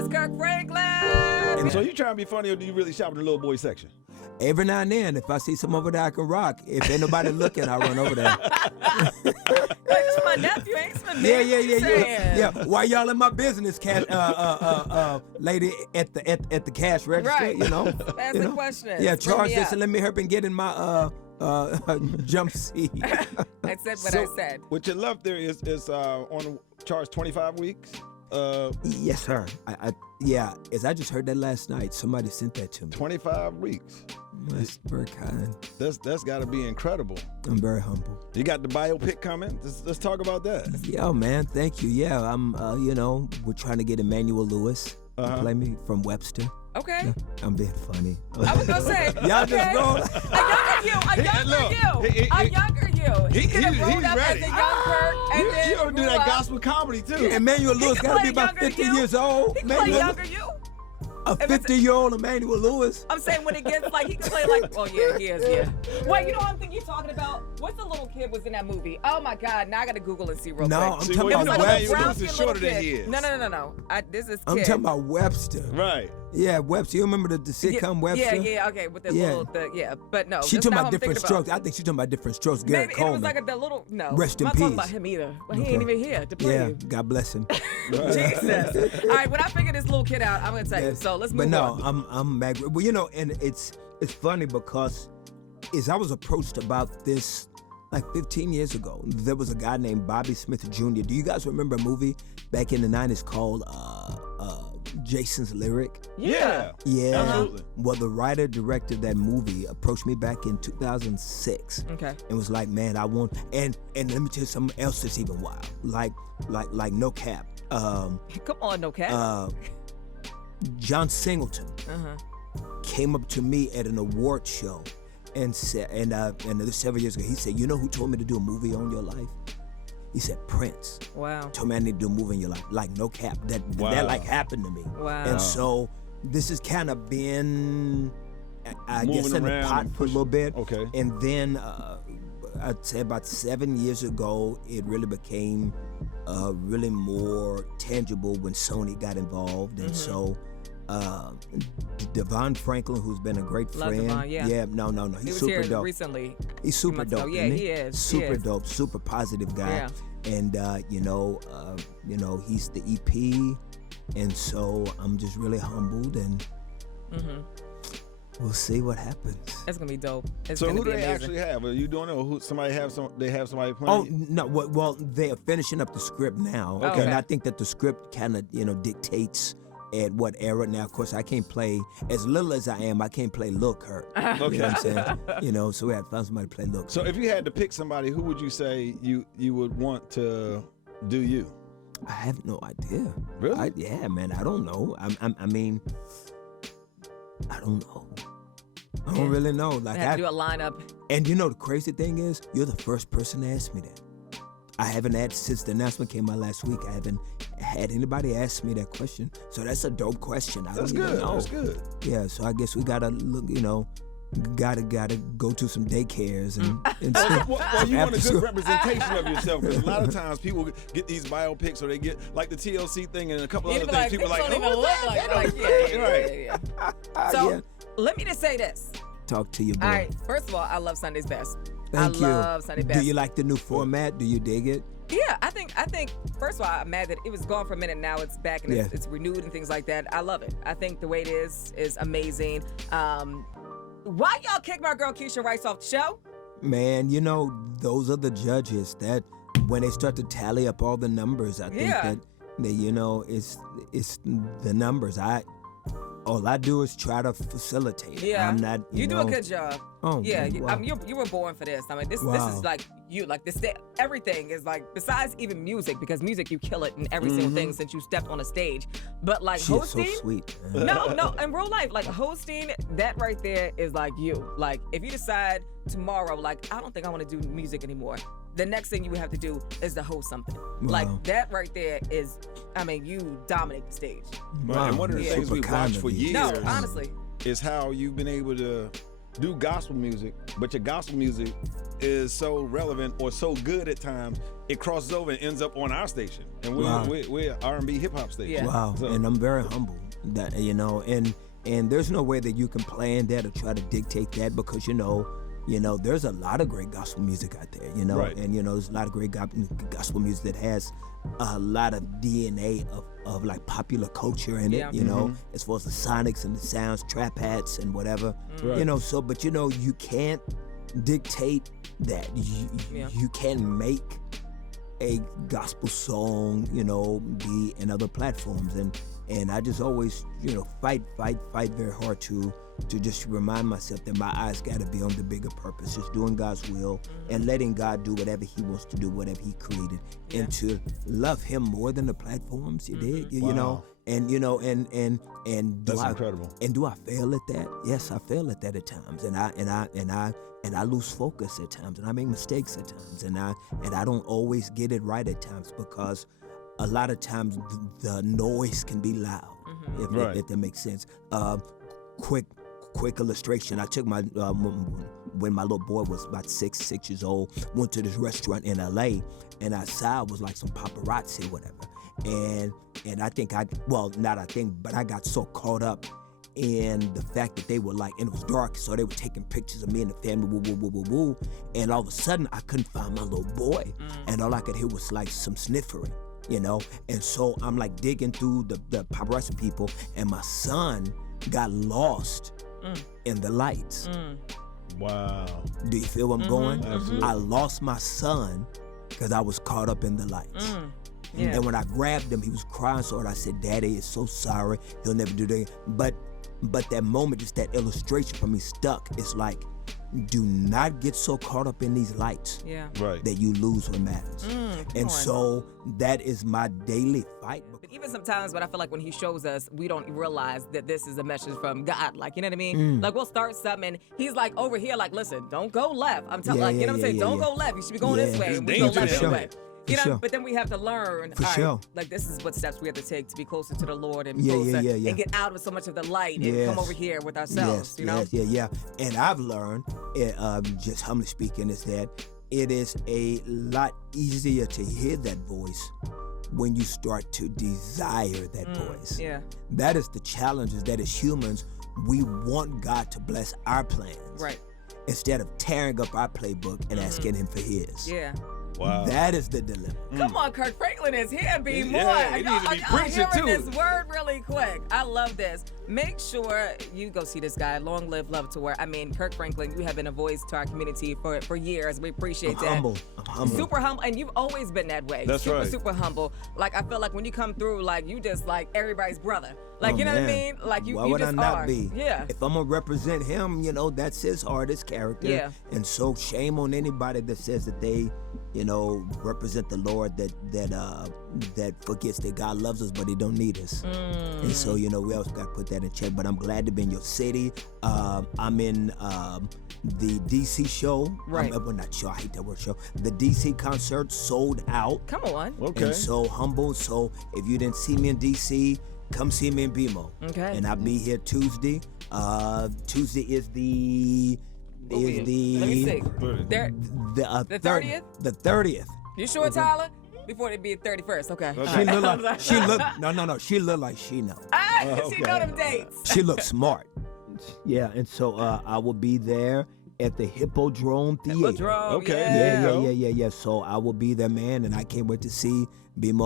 is Kirk Franklin. And so you trying to be funny, or do you really shop in the little boy section? Every now and then, if I see some over there I can rock, if ain't nobody looking, I run over there. Like, this is my nephew, ain't this my man? Yeah. Why y'all in my business, lady at the cash register? Right. You know. That's the question. Yeah, charge this and let me help and get in my jump seat. I said what I said. What your love theory is on charge 25 weeks. Yes, sir. As I just heard that last night. Somebody sent that to me. 25 weeks. That's very kind. That's got to be incredible. I'm very humble. You got the biopic coming. Let's talk about that. Yeah, man. Thank you. Yeah, I'm. We're trying to get Emmanuel Lewis to play me from Webster. Okay. Yeah, I'm being funny. I was gonna say. Y'all just roll. A younger you. He could have grown up ready. as a young Kirk, and then You don't do grew that up. gospel comedy too. Emmanuel Lewis got to be about 50 years old. He can play younger you. A 50-year-old Emmanuel Lewis. I'm saying when it gets like he can play like, oh yeah, he is, yeah. Wait, you know what I'm thinking you're talking about? What's the little kid was in that movie? Oh my God, now I gotta Google and see real quick. I'm talking It was about like a Webster. brown-skinned is shorter little than he kid. is. No. This is kid. I'm talking about Webster. Right. Yeah, Webster. You remember the sitcom Webster? Yeah, okay, with the little, but no. She that's talking not about what I'm different thinking strokes. about. I think she's talking about different strokes. Garrett Maybe Coleman. it was like the little, no. Rest in I'm not talking peace. about him either. Well, he ain't even here to play you. God bless him. Jesus. All right, when I figure this little kid out, I'm gonna tell you. So let's move on. But no, I'm mad. Well, and it's funny because as I was approached about this like 15 years ago, there was a guy named Bobby Smith Jr. Do you guys remember a movie back in the 90s called Jason's Lyric? Yeah. Absolutely. Well, the writer director of that movie approached me back in 2006. Okay. And was like, man, I want, and let me tell you something else that's even wild. Like no cap. Come on, no cap. John Singleton came up to me at an award show and said, and this was several years ago, he said, you know who told me to do a movie on your life? He said, Prince. Wow. Told me I need to do a movie in your life. Like, no cap. That like happened to me. Wow. And so this has kind of been, I guess, in the pot for a little bit. Okay. And then I'd say about 7 years ago, it really became really more tangible when Sony got involved. And so Devon Franklin, who's been a great friend. Devon, yeah. No. He He's was super here dope. recently. He's super dope. Yeah, isn't he is. Super dope, super positive guy. Yeah. And he's the EP, and so I'm just really humbled, and we'll see what happens. It's gonna be dope. So who do they actually have? Are you doing it, or they have somebody playing? Oh no, well they are finishing up the script now, Okay. and I think that the script kind of dictates at what era. Now, of course, I can't play as little as I am. I can't play Lil Kirk. Okay. You know what I'm saying? So we had to find somebody to play Lil Kirk. So if you had to pick somebody, who would you say you would want to do you? I have no idea. Really? Yeah, man. I don't know. I mean, I don't know. I don't really know. Like, I have to do a lineup. And the crazy thing is, you're the first person to ask me that. I haven't had, since the announcement came out last week, I haven't had anybody ask me that question. So that's a dope question. That's good. That's good. Yeah, so I guess we gotta look, gotta go to some daycares and see. Well, you want a good representation of yourself, because a lot of times people get these biopics, or they get like the TLC thing and a couple other things. People don't even look like yeah. So let me just say this. Talk to you, boy. All right, first of all, I love Sunday's Best. Thank you. I love Sunday Best. Do you like the new format? Do you dig it? Yeah, I think. First of all, I'm mad that it was gone for a minute. Now it's back and it's renewed and things like that. I love it. I think the way it is amazing. Why y'all kick my girl Keisha Rice off the show? Man, those are the judges that when they start to tally up all the numbers, I think that it's the numbers. All I do is try to facilitate. Yeah, I'm not. You do a good job. Oh, yeah. wow. You were born for this. I mean, this is like you. Like this, everything is like, besides even music, because music you kill it in every single thing since you stepped on a stage. But like she hosting, is so sweet. no, in real life, like hosting, that right there is like you. Like if you decide tomorrow, like I don't think I want to do music anymore. The next thing you would have to do is to host something. Wow. Like that right there is, I mean, you dominate the stage. Wow. And one of the things we watched for years, no, honestly, is how you've been able to do gospel music, but your gospel music is so relevant or so good at times, it crosses over and ends up on our station, and we're R&B hip hop station. Yeah. Wow, So, and I'm very humble that and there's no way that you can plan that or try to dictate that, because there's a lot of great gospel music out there, Right. and there's a lot of great gospel music that has a lot of DNA of like popular culture in it, as far as the sonics and the sounds, trap hats and whatever, Right. but you can't dictate that. You can't make a gospel song, be in other platforms, and I just always, fight very hard to just remind myself that my eyes got to be on the bigger purpose, just doing God's will and letting God do whatever He wants to do, whatever He created, and to love Him more than the platforms. You dig? Wow. And That's incredible. And do I fail at that? Yes, I fail at that at times, and I lose focus at times, and I make mistakes at times, and I don't always get it right at times, because a lot of times the noise can be loud, if that makes sense. Quick illustration. I took my when my little boy was about 6 years old, went to this restaurant in LA, and outside was like some paparazzi or whatever. And I got so caught up in the fact that they were like, and it was dark, so they were taking pictures of me and the family, woo. And all of a sudden, I couldn't find my little boy, and all I could hear was like some sniffering, And so I'm like digging through the paparazzi people, and my son got lost in the lights. Wow. Do you feel where I'm going? Absolutely. I lost my son because I was caught up in the lights. Yeah. And when I grabbed him, he was crying so hard. I said, "Daddy is so sorry. He'll never do that." But that moment, just that illustration for me stuck. It's like, do not get so caught up in these lights Right. that you lose what matters. And so that is my daily fight. But even sometimes, but I feel like when He shows us, we don't realize that this is a message from God. Like, you know what I mean? Like, we'll start something, and He's like over here, like, listen, don't go left. I'm telling, you know what I'm saying? Don't go left. You should be going this way. It's And we go left dangerous. anyway. Sure. But then we have to learn, For all right, sure. like, this is what steps we have to take to be closer to the Lord and Yeah, closer yeah. and get out of so much of the light and Yes. come over here with ourselves, Yeah. And I've learned, just humbly speaking, is that it is a lot easier to hear that voice when you start to desire that voice. Yeah. That is the challenge, is that as humans, we want God to bless our plans. Right. Instead of tearing up our playbook and asking Him for His. Yeah. Wow. That is the dilemma. Come on, Kirk Franklin is here, B. More. Yeah, he needs to be y'all preaching hearing too. this word really quick. I love this. Make sure you go see this guy. Long live Love Tour. I mean, Kirk Franklin, you have been a voice to our community for years. We appreciate that. I'm humble. Super humble, and you've always been that way. That's right. Super humble. Like, I feel like when you come through, like, you just like everybody's brother. Like, you know what I mean? Like, Why you would just I not are. be? Yeah. If I'm gonna represent Him, that's His heart, His character. Yeah. And so shame on anybody that says that they, represent the Lord that forgets that God loves us, but He don't need us. And so, we also got to put that in check. But I'm glad to be in your city. I'm in the DC show. Right. Well, not show. I hate that word, show. The DC concert sold out. Come on. Okay. And so humble. So if you didn't see me in DC, come see me in BMO. Okay. And I'll be here Tuesday. Tuesday is the Let me see. There. the The 30th? The 30th. You sure, Tyler? Before it be 31st. Okay. She look like she look. No. She look like she know. She know them dates. She looks smart. Yeah, and so I will be there at the Hippodrome Theater. Hippodrome, Okay. Yeah. So I will be there, man, and I can't wait to see BMO.